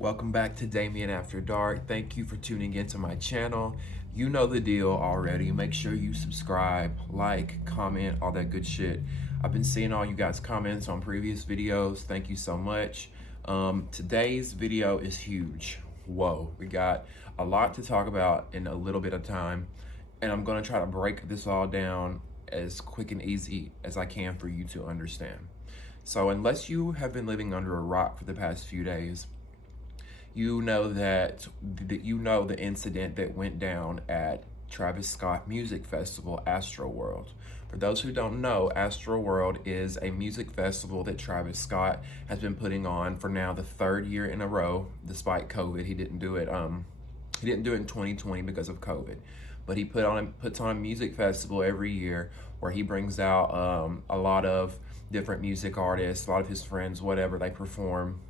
Welcome back to Damien After Dark. Thank you for tuning into my channel. You know the deal already. Make sure you subscribe, like, comment, all that good shit. I've been seeing all you guys' comments on previous videos. Thank you so much. Today's video is huge. Whoa, we got a lot to talk about in a little bit of time, and I'm gonna try to break this all down as quick and easy as I can for you to understand. So unless you have been living under a rock for the past few days, you know the incident that went down at Travis Scott Music Festival, Astroworld. For those who don't know, Astroworld is a music festival that Travis Scott has been putting on for now the third year in a row, despite COVID. He didn't do it in 2020 because of COVID. But he puts on a music festival every year where he brings out a lot of different music artists, a lot of his friends, whatever, they perform.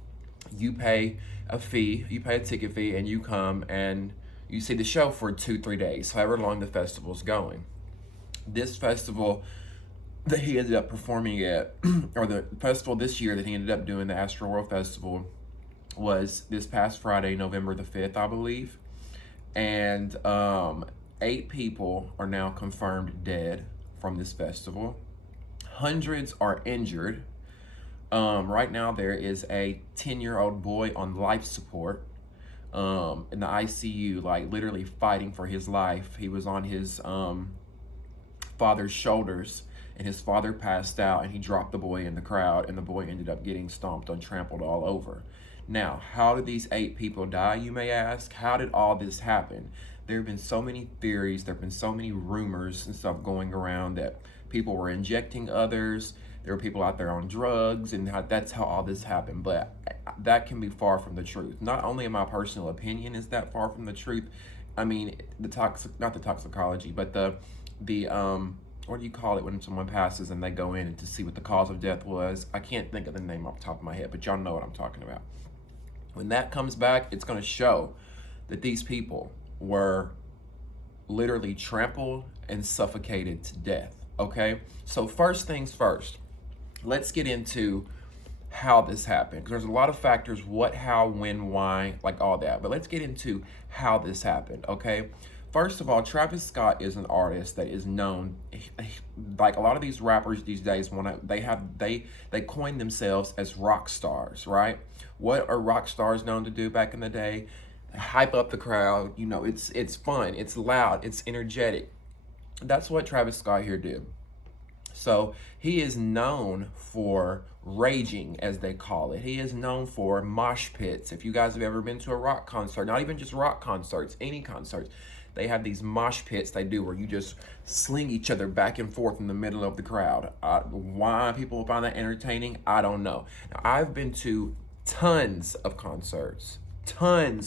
You pay a fee, you pay a ticket fee, and you come and you see the show for 2-3 days, however long the festival's going. This festival that he ended up performing at, or the festival this year that he ended up doing, the Astroworld Festival, was this past Friday, November the 5th, I believe. And 8 people are now confirmed dead from this festival. Hundreds are injured. Right now there is a 10-year-old boy on life support in the ICU, like literally fighting for his life. He was on his father's shoulders, and his father passed out, and he dropped the boy in the crowd, and the boy ended up getting stomped and trampled all over. Now, how did these 8 people die, you may ask? How did all this happen? There have been so many theories, there have been so many rumors and stuff going around that people were injecting others. There were people out there on drugs, and that's how all this happened. But that can be far from the truth. Not only in my personal opinion is that far from the truth. I mean, not the toxicology, but the what do you call it when someone passes and they go in to see what the cause of death was? I can't think of the name off the top of my head, but y'all know what I'm talking about. When that comes back, it's going to show that these people were literally trampled and suffocated to death. Okay, so first things first, let's get into how this happened, because there's a lot of factors: what, how, when, why, like all that. But let's get into how this happened. Okay, first of all, Travis Scott is an artist that is known, like a lot of these rappers these days, they coin themselves as rock stars, right? What are rock stars known to do back in the day? Hype up the crowd. You know, it's fun, it's loud, it's energetic. That's what Travis Scott here did. So he is known for raging, as they call it. He is known for mosh pits. If you guys have ever been to a rock concert, not even just rock concerts, any concerts, they have these mosh pits they do where you just sling each other back and forth in the middle of the crowd. Why people find that entertaining, I don't know. Now, I've been to tons of concerts, and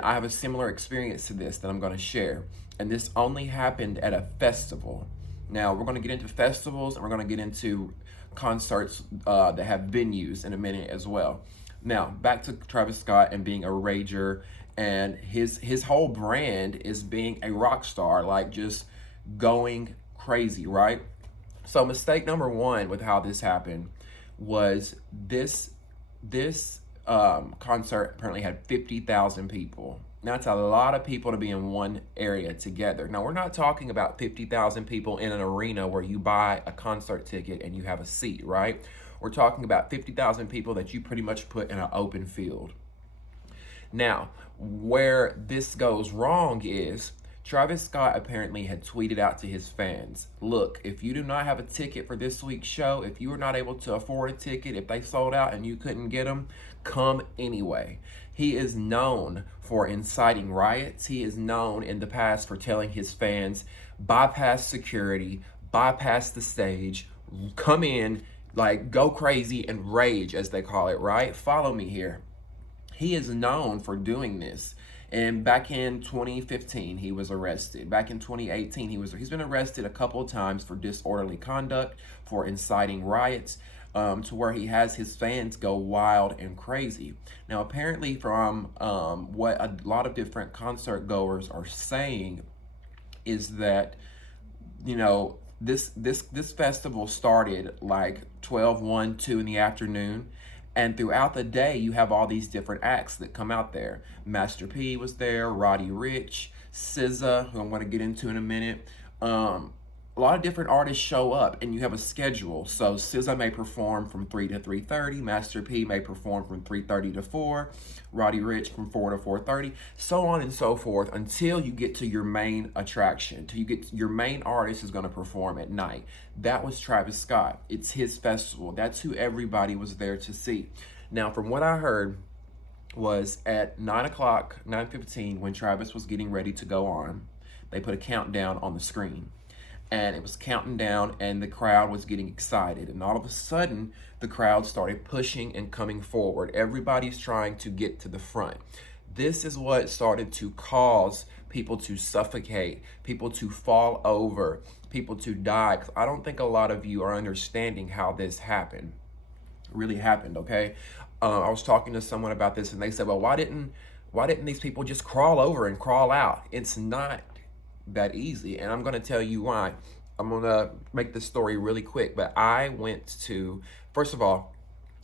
I have a similar experience to this that I'm going to share. And this only happened at a festival. Now, we're going to get into festivals, and we're going to get into concerts that have venues in a minute as well. Now, back to Travis Scott and being a rager, and his whole brand is being a rock star, like just going crazy, right? So mistake number one with how this happened was this concert apparently had 50,000 people. Now, that's a lot of people to be in one area together. Now, we're not talking about 50,000 people in an arena where you buy a concert ticket and you have a seat, right? We're talking about 50,000 people that you pretty much put in an open field. Now, where this goes wrong is Travis Scott apparently had tweeted out to his fans, look, if you do not have a ticket for this week's show, if you were not able to afford a ticket, if they sold out and you couldn't get them, come anyway. He is known for inciting riots. He is known in the past for telling his fans, bypass security, bypass the stage, come in, like go crazy and rage, as they call it, right? Follow me here. He is known for doing this. And back in 2015, he was arrested. Back in 2018, he's been arrested a couple of times for disorderly conduct, for inciting riots, to where he has his fans go wild and crazy. Now, apparently from what a lot of different concert goers are saying is that, you know, this festival started like 12, 1, 2 in the afternoon, And throughout the day, you have all these different acts that come out there. Master P was there, Roddy Ricch, SZA, who I'm going to get into in a minute. A lot of different artists show up, and you have a schedule. So SZA may perform from 3 to 3:30. Master P may perform from 3:30 to 4. Roddy Ricch from 4 to 4:30. So on and so forth until you get to your main attraction. Until you get your main artist is going to perform at night. That was Travis Scott. It's his festival. That's who everybody was there to see. Now, from what I heard, was at 9 o'clock, 9:15, when Travis was getting ready to go on, they put a countdown on the screen. And it was counting down, and the crowd was getting excited. And all of a sudden, the crowd started pushing and coming forward. Everybody's trying to get to the front. This is what started to cause people to suffocate, people to fall over, people to die. 'Cause I don't think a lot of you are understanding how this happened. It really happened, okay? I was talking to someone about this, and they said, well, why didn't these people just crawl over and crawl out? It's not that easy, and I'm going to tell you why. I'm going to make this story really quick, but I went to, first of all,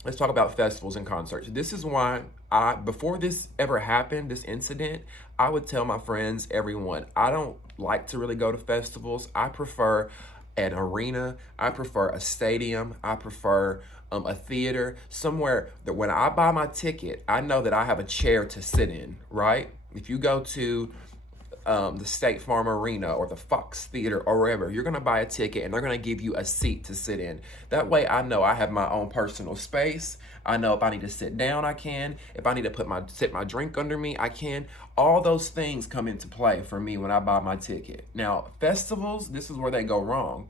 let's talk about festivals and concerts. This is why before this ever happened, this incident, I would tell my friends, everyone, I don't like to really go to festivals. I prefer an arena. I prefer a stadium. I prefer a theater, somewhere that when I buy my ticket, I know that I have a chair to sit in, right? If you go to the State Farm Arena or the Fox Theater or wherever, you're going to buy a ticket and they're going to give you a seat to sit in. That way I know I have my own personal space. I know if I need to sit down, I can. If I need to sit my drink under me, I can. All those things come into play for me when I buy my ticket. Now, festivals, this is where they go wrong.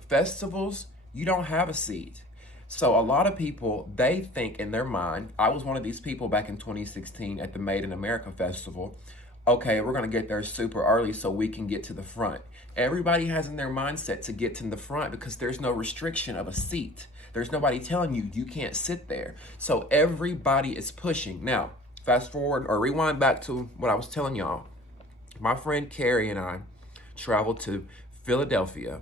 Festivals, you don't have a seat. So a lot of people, they think in their mind, I was one of these people back in 2016 at the Made in America Festival. Okay, we're going to get there super early so we can get to the front. Everybody has in their mindset to get to the front because there's no restriction of a seat. There's nobody telling you you can't sit there. So everybody is pushing. Now, fast forward or rewind back to what I was telling y'all. My friend Carrie and I traveled to Philadelphia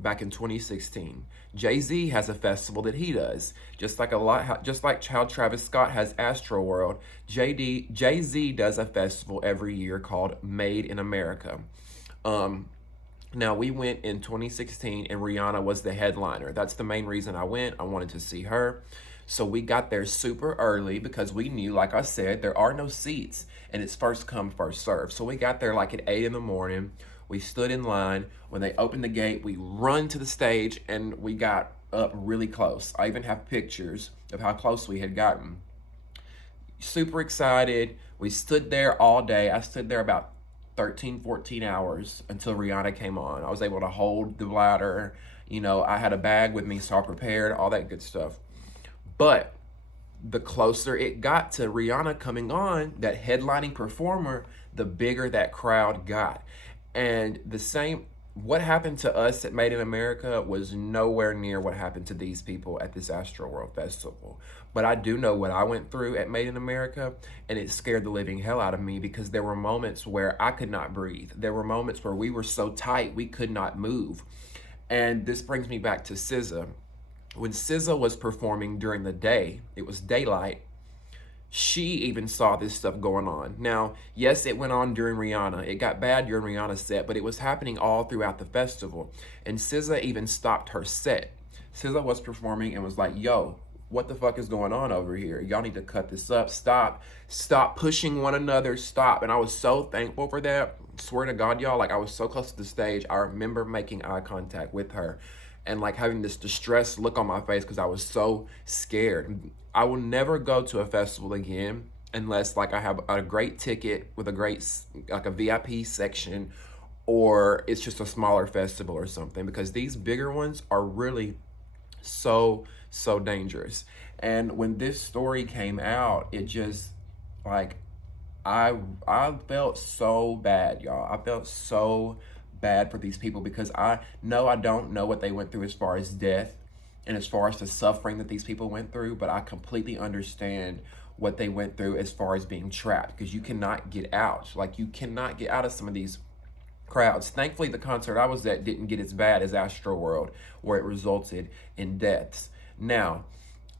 back in 2016. Jay-Z has a festival that he does, just like how Travis Scott has Astroworld. Jay-Z does a festival every year called Made in America. Now, we went in 2016, and Rihanna was the headliner. That's the main reason I went. I wanted to see her. So we got there super early because we knew, like I said, there are no seats, and it's first come, first serve. So we got there like at 8 in the morning. We stood in line. When they opened the gate, we run to the stage, and we got up really close. I even have pictures of how close we had gotten. Super excited. We stood there all day. I stood there about 13, 14 hours until Rihanna came on. I was able to hold the bladder. You know, I had a bag with me, so I prepared, all that good stuff. But the closer it got to Rihanna coming on, that headlining performer, the bigger that crowd got. And what happened to us at Made in America was nowhere near what happened to these people at this Astroworld Festival. But I do know what I went through at Made in America, and it scared the living hell out of me because there were moments where I could not breathe. There were moments where we were so tight, we could not move. And this brings me back to SZA. When SZA was performing during the day, it was daylight, she even saw this stuff going on. Now, yes, it went on during Rihanna. It got bad during Rihanna's set, but it was happening all throughout the festival. And SZA even stopped her set. SZA was performing and was like, yo, what the fuck is going on over here? Y'all need to cut this up. Stop pushing one another. Stop. And I was so thankful for that. Swear to God, y'all, like I was so close to the stage. I remember making eye contact with her and like having this distressed look on my face because I was so scared. I will never go to a festival again unless like I have a great ticket with a great, like a VIP section, or it's just a smaller festival or something, because these bigger ones are really so dangerous. And when this story came out, it just like, I felt so bad, y'all. I felt so bad for these people because I don't know what they went through as far as death and as far as the suffering that these people went through, but I completely understand what they went through as far as being trapped, because you cannot get out. Like, you cannot get out of some of these crowds. Thankfully, the concert I was at didn't get as bad as Astroworld, where it resulted in deaths. Now,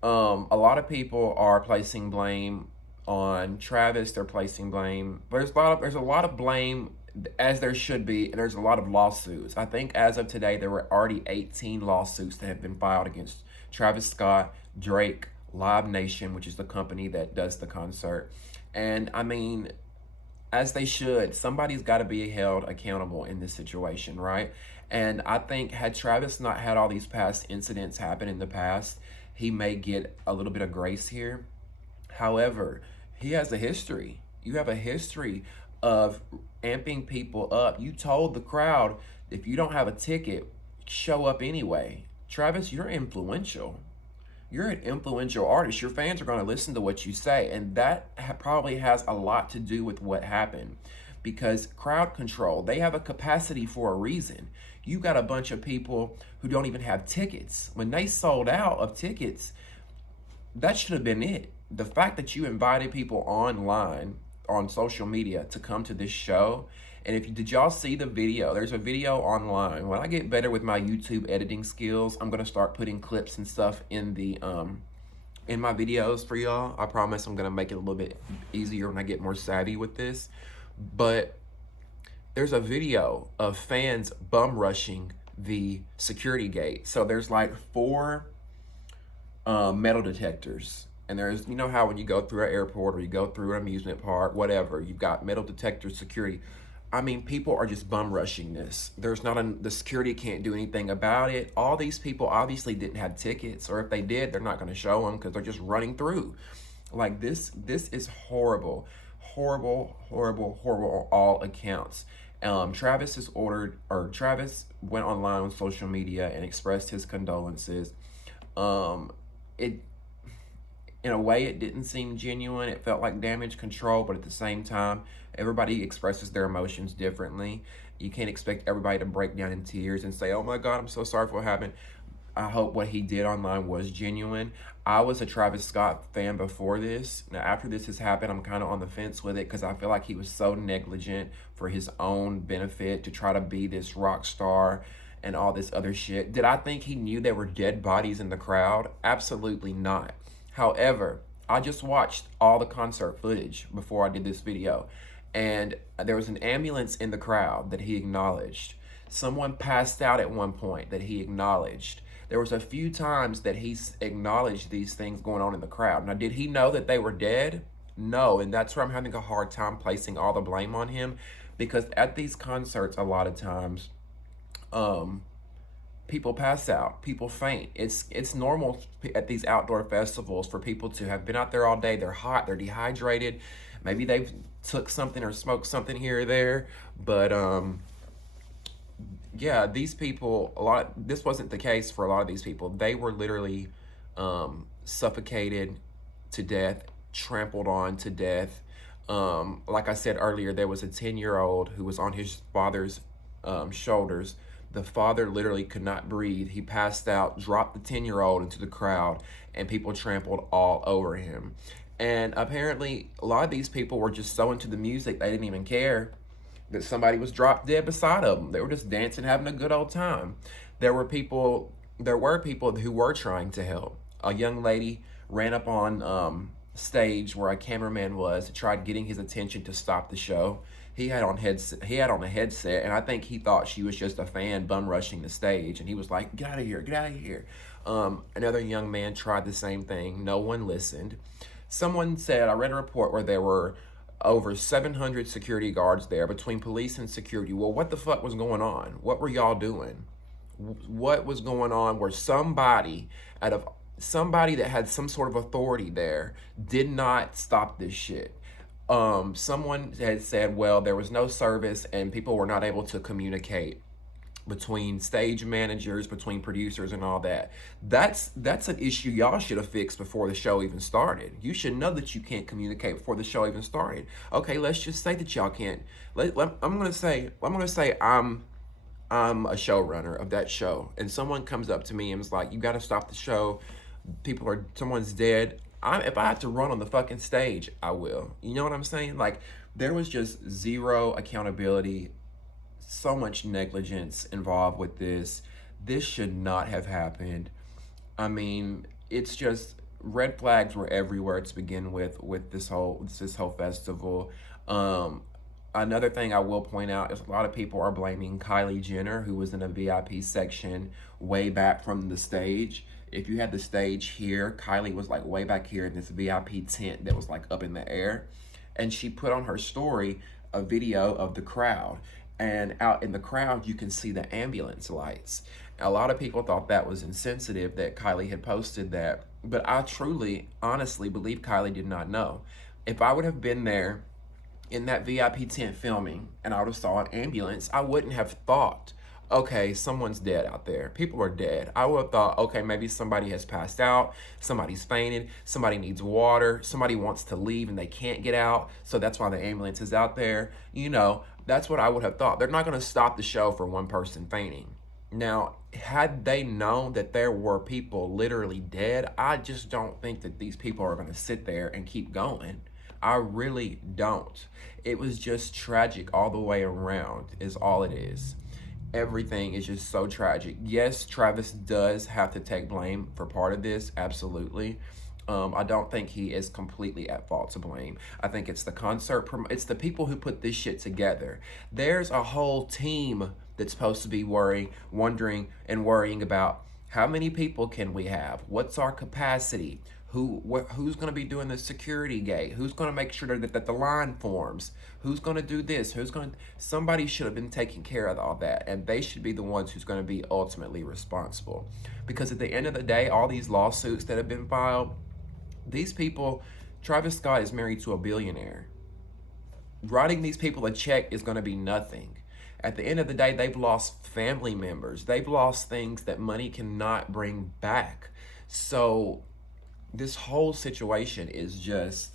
A lot of people are placing blame on Travis. They're placing blame. There's a lot of blame, as there should be, and there's a lot of lawsuits. I think as of today there were already 18 lawsuits that have been filed against Travis Scott, Drake, Live Nation, which is the company that does the concert. And I mean, as they should, somebody's got to be held accountable in this situation, right? And I think had Travis not had all these past incidents happen in the past, he may get a little bit of grace here. However, he has a history. You have a history of amping people up. You told the crowd, if you don't have a ticket, show up anyway. Travis, you're influential. You're an influential artist. Your fans are going to listen to what you say. And that probably has a lot to do with what happened. Because crowd control, they have a capacity for a reason. You got a bunch of people who don't even have tickets. When they sold out of tickets, that should have been it. The fact that you invited people online on social media to come to this show, and if you did y'all see the video, there's a video online. When I get better with my YouTube editing skills, I'm gonna start putting clips and stuff in my videos for y'all. I promise I'm gonna make it a little bit easier when I get more savvy with this. But there's a video of fans bum rushing the security gate. So there's like four metal detectors. And there's, you know how when you go through an airport or you go through an amusement park, whatever, you've got metal detector security. I mean, people are just bum rushing this. The security can't do anything about it. All these people obviously didn't have tickets, or if they did, they're not going to show them because they're just running through. Like this is horrible, horrible, horrible, horrible on all accounts. Travis went online on social media and expressed his condolences. It In a way, it didn't seem genuine. It felt like damage control, but at the same time, everybody expresses their emotions differently. You can't expect everybody to break down in tears and say, oh my God, I'm so sorry for what happened. I hope what he did online was genuine. I was a Travis Scott fan before this. Now, after this has happened, I'm kind of on the fence with it because I feel like he was so negligent for his own benefit to try to be this rock star and all this other shit. Did I think he knew there were dead bodies in the crowd? Absolutely not. However, I just watched all the concert footage before I did this video, and there was an ambulance in the crowd that he acknowledged. Someone passed out at one point that he acknowledged. There was a few times that he acknowledged these things going on in the crowd. Now, did he know that they were dead? No, and that's where I'm having a hard time placing all the blame on him, because at these concerts, a lot of times, people pass out, people faint. It's normal at these outdoor festivals for people to have been out there all day. They're hot, they're dehydrated. Maybe they've took something or smoked something here or there. But yeah, these people, this wasn't the case for a lot of these people. They were literally suffocated to death, trampled on to death. Like I said earlier, there was a 10-year-old who was on his father's shoulders. The father literally could not breathe. He passed out, dropped the 10-year-old into the crowd, and people trampled all over him. And apparently, a lot of these people were just so into the music, they didn't even care that somebody was dropped dead beside of them. They were just dancing, having a good old time. There were people who were trying to help. A young lady ran up on stage where a cameraman was, tried getting his attention to stop the show. He had on a headset, and I think he thought she was just a fan bum rushing the stage, and he was like, "Get out of here! Get out of here!" Another young man tried the same thing. No one listened. Someone said, I read a report where there were over 700 security guards there between police and security. Well, what the fuck was going on? What were y'all doing? What was going on where somebody that had some sort of authority there did not stop this shit? Someone had said, well, there was no service and people were not able to communicate between stage managers, between producers and all that. That's an issue y'all should have fixed before the show even started. You should know that you can't communicate before the show even started. Okay, let's just say that y'all can't. I'm gonna say I'm a showrunner of that show, and someone comes up to me and is like, "You got to stop the show. Someone's dead." If I have to run on the fucking stage, I will. You know what I'm saying? Like, there was just zero accountability, so much negligence involved with this. This should not have happened. I mean, it's just, red flags were everywhere to begin with this whole festival. Um, Another thing I will point out is a lot of people are blaming Kylie Jenner, who was in a VIP section way back from the stage. If you had the stage here, Kylie was like way back here in this VIP tent that was like up in the air. And she put on her story a video of the crowd. And out in the crowd, you can see the ambulance lights. A lot of people thought that was insensitive that Kylie had posted that. But I truly, honestly believe Kylie did not know. If I would have been there in that VIP tent filming and I would have saw an ambulance, I wouldn't have thought, okay, someone's dead out there. People are dead. I would have thought, okay, maybe somebody has passed out, somebody's fainted, somebody needs water, somebody wants to leave and they can't get out, so that's why the ambulance is out there. You know, that's what I would have thought. They're not going to stop the show for one person fainting. Now, had they known that there were people literally dead, I just don't think that these people are going to sit there and keep going. I really don't. It was just tragic all the way around, is all it is. Everything is just so tragic. Yes, Travis does have to take blame for part of this, absolutely. I don't think he is completely at fault to blame. I think it's the it's the people who put this shit together. There's a whole team that's supposed to be wondering and worrying about how many people can we have? What's our capacity? Who's going to be doing the security gate? Who's going to make sure that the line forms? Who's going to do this? Somebody should have been taking care of all that, and they should be the ones who's going to be ultimately responsible. Because at the end of the day, all these lawsuits that have been filed, these people, Travis Scott is married to a billionaire. Writing these people a check is going to be nothing. At the end of the day, they've lost family members. They've lost things that money cannot bring back. So this whole situation is just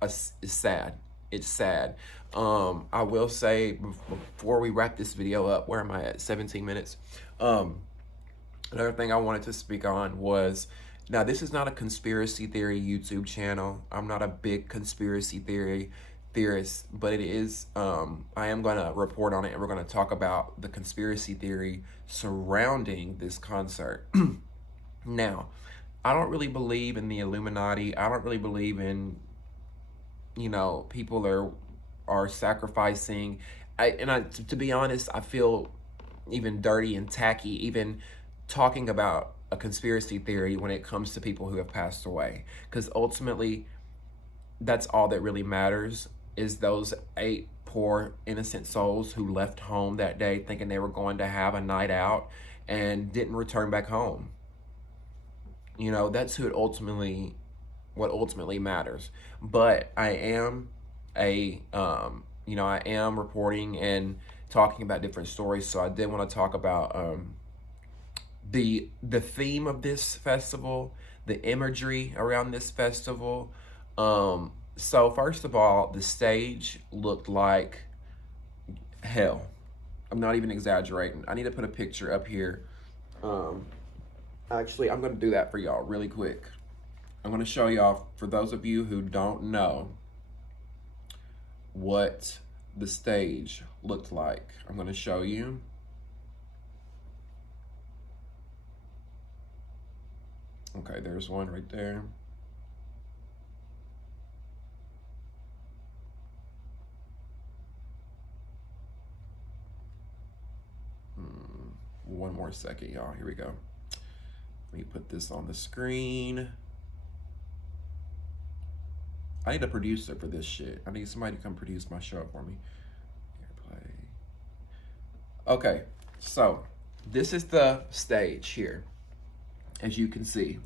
it's sad. It's sad. I will say before we wrap this video up, where am I at? 17 minutes. Another thing I wanted to speak on was, now this is not a conspiracy theory YouTube channel. I'm not a big conspiracy theorist, but it is, I am going to report on it, and we're going to talk about the conspiracy theory surrounding this concert. Now, I don't really believe in the Illuminati. I don't really believe in, people are sacrificing. To be honest, I feel even dirty and tacky even talking about a conspiracy theory when it comes to people who have passed away. Because ultimately, that's all that really matters, is those 8 poor innocent souls who left home that day thinking they were going to have a night out and didn't return back home. That's what ultimately matters. But I am I am reporting and talking about different stories. So I did want to talk about the theme of this festival, the imagery around this festival. So first of all, the stage looked like hell. I'm not even exaggerating. I need to put a picture up here. Actually, I'm going to do that for y'all really quick. I'm going to show y'all, for those of you who don't know what the stage looked like. I'm going to show you. Okay, there's one right there. One more second, y'all. Here we go. Let me put this on the screen. I need a producer for this shit. I need somebody to come produce my show for me. Airplay. Okay, so this is the stage here. As you can see,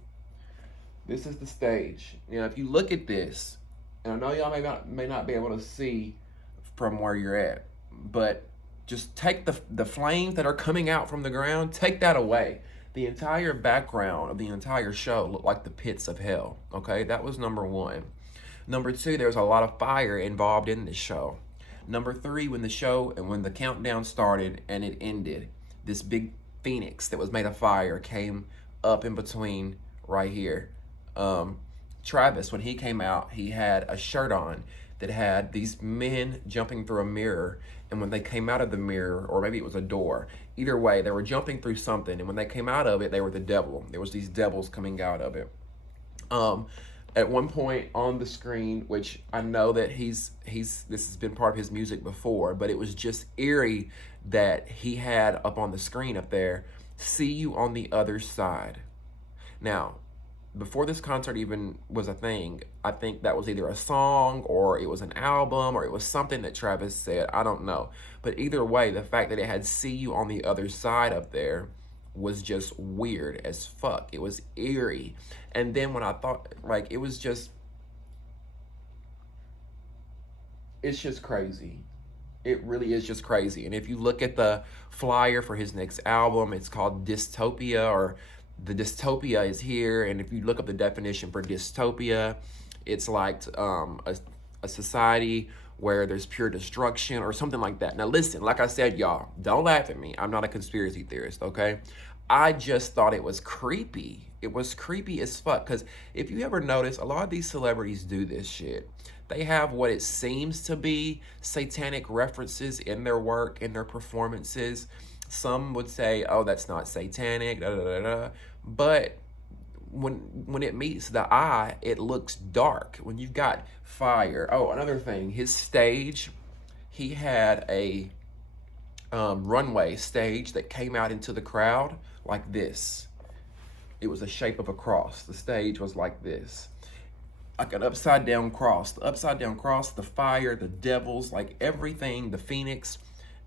this is the stage. If you look at this, and I know y'all may not be able to see from where you're at, but just take the flames that are coming out from the ground, take that away. The entire background of the entire show looked like the pits of hell, okay? That was number 1. Number 2, there's a lot of fire involved in this show. Number 3, when the countdown started and it ended, this big phoenix that was made of fire came up in between right here. Travis, when he came out, he had a shirt on that had these men jumping through a mirror. And when they came out of the mirror, or maybe it was a door, either way, they were jumping through something. And when they came out of it, they were the devil. There was these devils coming out of it. Um, at one point on the screen, which I know that he's this has been part of his music before, but it was just eerie that he had up on the screen up there, "See you on the other side." Now, before this concert even was a thing, I think that was either a song or it was an album or it was something that Travis said. I don't know. But either way, the fact that it had "See You on the Other Side" up there was just weird as fuck. It was eerie. And then when I thought, like, it was just, it's just crazy. It really is just crazy. And if you look at the flyer for his next album, it's called Dystopia, or the dystopia is here. And if you look up the definition for dystopia, it's like a society where there's pure destruction or something like that. Now, listen, like I said, y'all, don't laugh at me. I'm not a conspiracy theorist, okay? I just thought it was creepy. It was creepy as fuck. Because if you ever notice, a lot of these celebrities do this shit. They have what it seems to be satanic references in their work, in their performances. Some would say, oh, that's not satanic, da da da da. But when it meets the eye, it looks dark. When you've got fire. Oh, another thing, his stage, he had a runway stage that came out into the crowd like this. It was the shape of a cross. The stage was like this, like an upside down cross. The upside down cross, the fire, the devils, like everything, the phoenix.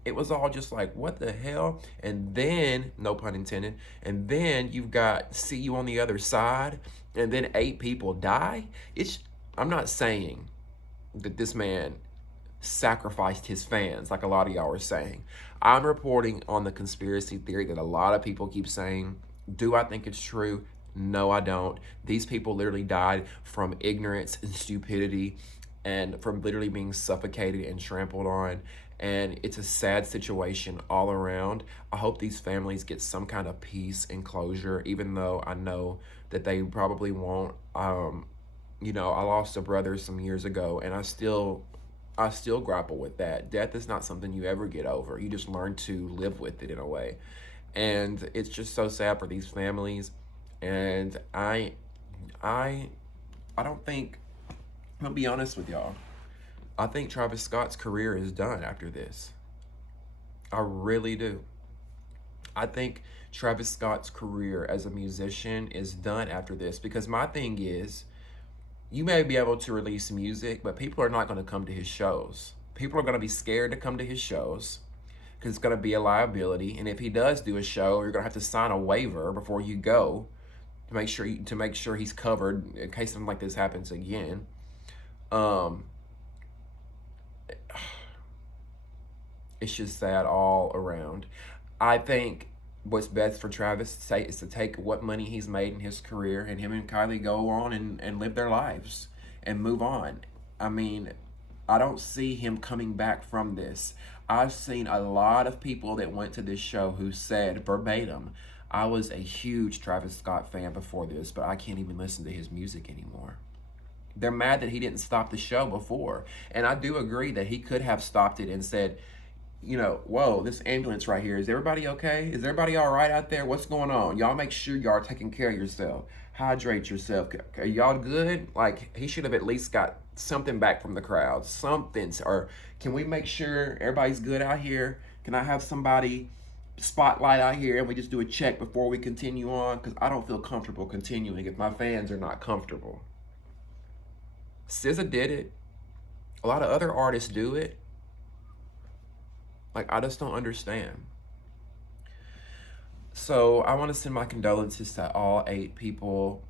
It was all just like, what the hell? And then, no pun intended, and then you've got "See You on the Other Side," and then 8 people die. I'm not saying that this man sacrificed his fans like a lot of y'all are saying. I'm reporting on the conspiracy theory that a lot of people keep saying. Do I think it's true? No, I don't. These people literally died from ignorance and stupidity and from literally being suffocated and trampled on. And it's a sad situation all around. I hope these families get some kind of peace and closure, even though I know that they probably won't. You know, I lost a brother some years ago, and I still grapple with that. Death is not something you ever get over. You just learn to live with it in a way. And it's just so sad for these families. And I don't think, I'm gonna be honest with y'all, I think Travis Scott's career is done after this. I really do. I think Travis Scott's career as a musician is done after this, because my thing is, you may be able to release music, but people are not going to come to his shows. People are going to be scared to come to his shows because it's going to be a liability. And if he does do a show, you're going to have to sign a waiver before you go to make sure he's covered in case something like this happens again. It's just sad all around. I think what's best for Travis to say is to take what money he's made in his career, and him and Kylie go on and live their lives and move on. I mean, I don't see him coming back from this. I've seen a lot of people that went to this show who said verbatim, I was a huge Travis Scott fan before this, but I can't even listen to his music anymore. They're mad that he didn't stop the show before. And I do agree that he could have stopped it and said, you know, whoa, this ambulance right here, is everybody okay? Is everybody all right out there? What's going on? Y'all make sure y'all are taking care of yourself. Hydrate yourself. Are y'all good? Like, he should have at least got something back from the crowd. Something. Or can we make sure everybody's good out here? Can I have somebody spotlight out here and we just do a check before we continue on? Because I don't feel comfortable continuing if my fans are not comfortable. SZA did it. A lot of other artists do it. Like, I just don't understand. So I want to send my condolences to all 8 people,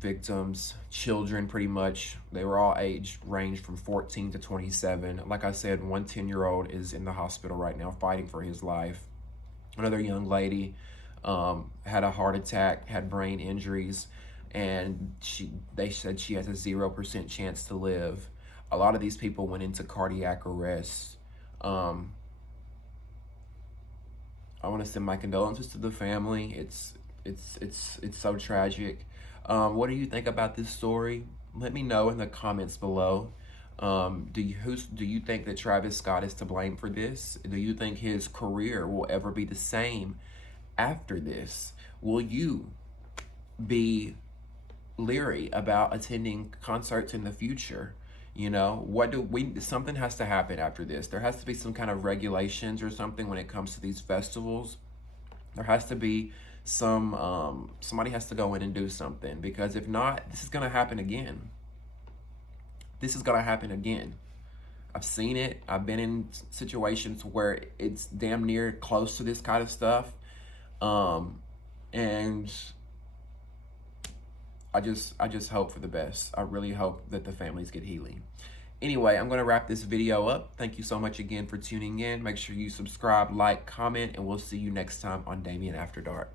victims, children, pretty much. They were all age ranged from 14 to 27. Like I said, one 10-year-old is in the hospital right now fighting for his life. Another young lady had a heart attack, had brain injuries, and they said she has a 0% chance to live. A lot of these people went into cardiac arrest. I want to send my condolences to the family. It's so tragic. What do you think about this story? Let me know in the comments below. Do you think that Travis Scott is to blame for this? Do you think his career will ever be the same after this? Will you be leery about attending concerts in the future? You know, what do we, something has to happen after this. There has to be some kind of regulations or something when it comes to these festivals. There has to be somebody has to go in and do something, because if not, this is going to happen again. This is going to happen again. I've seen it. I've been in situations where it's damn near close to this kind of stuff. And I just hope for the best. I really hope that the families get healing. Anyway, I'm going to wrap this video up. Thank you so much again for tuning in. Make sure you subscribe, like, comment, and we'll see you next time on Damien After Dark.